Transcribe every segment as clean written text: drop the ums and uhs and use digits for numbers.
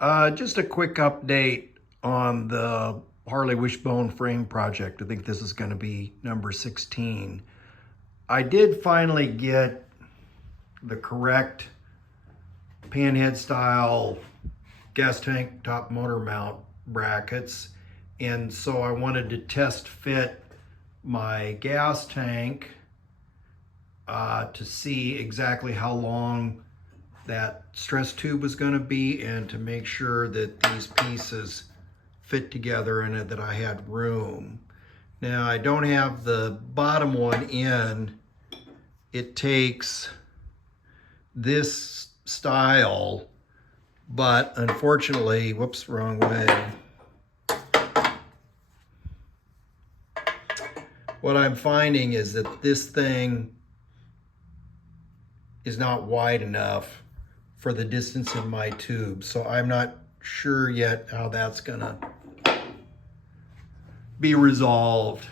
Just a quick update on the Harley Wishbone frame project. I think this is going to be number 16. I did finally get the correct panhead style gas tank top motor mount brackets, and so I wanted to test fit my gas tank to see exactly how long that stress tube was going to be, and to make sure that these pieces fit together and that I had room. Now, I don't have the bottom one in. It takes this style, but unfortunately, whoops, wrong way. What I'm finding is that this thing is not wide enough for the distance in my tube. So I'm not sure yet how that's gonna be resolved.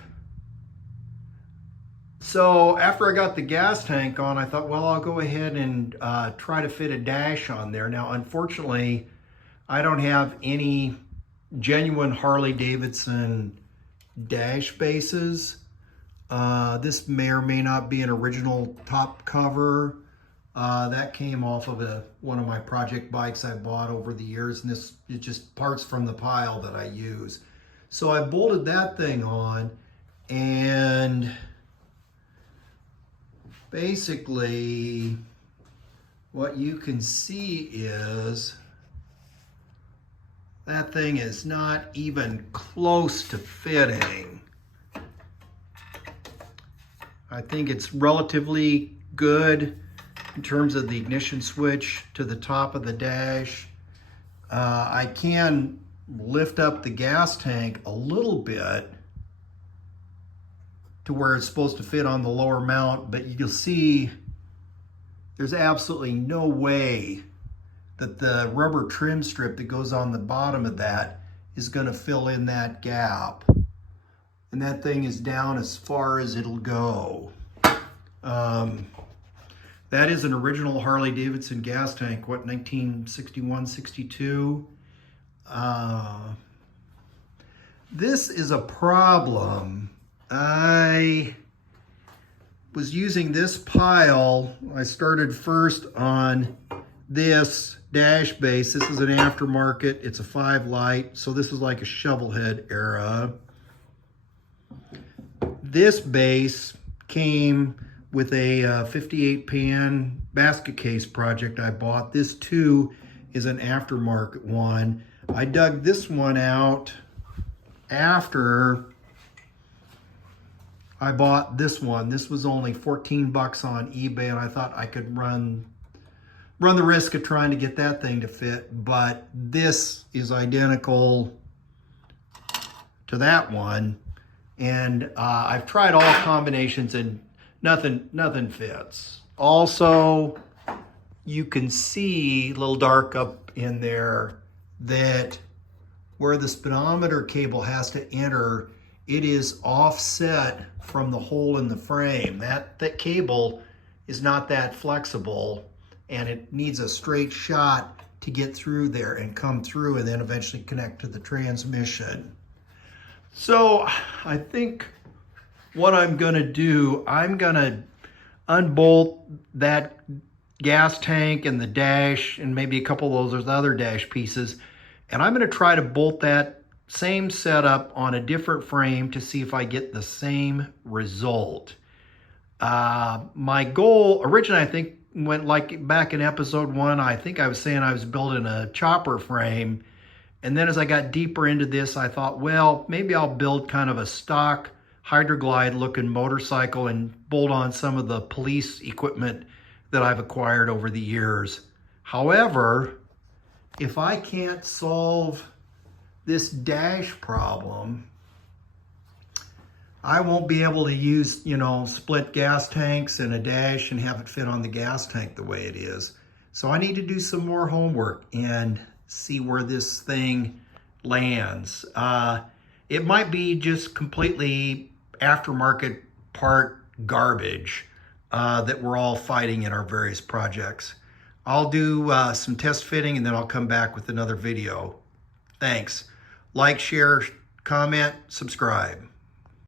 So after I got the gas tank on, I thought, well, I'll go ahead and try to fit a dash on there. Now, unfortunately, I don't have any genuine Harley Davidson dash bases. This may or may not be an original top cover. That came off of one of my project bikes I bought over the years, and this is just parts from the pile that I use. So I bolted that thing on, and basically what you can see is that thing is not even close to fitting. I think it's relatively good in terms of the ignition switch to the top of the dash. I can lift up the gas tank a little bit to where it's supposed to fit on the lower mount, but you'll see there's absolutely no way that the rubber trim strip that goes on the bottom of that is going to fill in that gap. And that thing is down as far as it'll go. That is an original Harley Davidson gas tank, what, 1961, 62? This is a problem. I was using this pile. I started first on this dash base. This is an aftermarket. It's a 5 light, so this is like a shovel head era. This base came with a 58 pan basket case project I bought. This too is an aftermarket one. I dug this one out after I bought this one. This was only 14 bucks on eBay, and I thought I could run the risk of trying to get that thing to fit, but this is identical to that one. And I've tried all combinations and nothing fits. Also, you can see a little dark up in there that where the speedometer cable has to enter, it is offset from the hole in the frame. That cable is not that flexible, and it needs a straight shot to get through there and come through and then eventually connect to the transmission. So I think what I'm gonna do, I'm gonna unbolt that gas tank and the dash and maybe a couple of those other dash pieces, and I'm gonna try to bolt that same setup on a different frame to see if I get the same result. My goal originally, I think, went like back in episode 1, I think I was saying I was building a chopper frame. And then as I got deeper into this, I thought, well, maybe I'll build kind of a stock Hydroglide looking motorcycle and bolt on some of the police equipment that I've acquired over the years. However, if I can't solve this dash problem, I won't be able to use, split gas tanks and a dash and have it fit on the gas tank the way it is. So I need to do some more homework and see where this thing lands. It might be just completely aftermarket part garbage that we're all fighting in our various projects. I'll do some test fitting and then I'll come back with another video. Thanks. Like, share, comment, subscribe.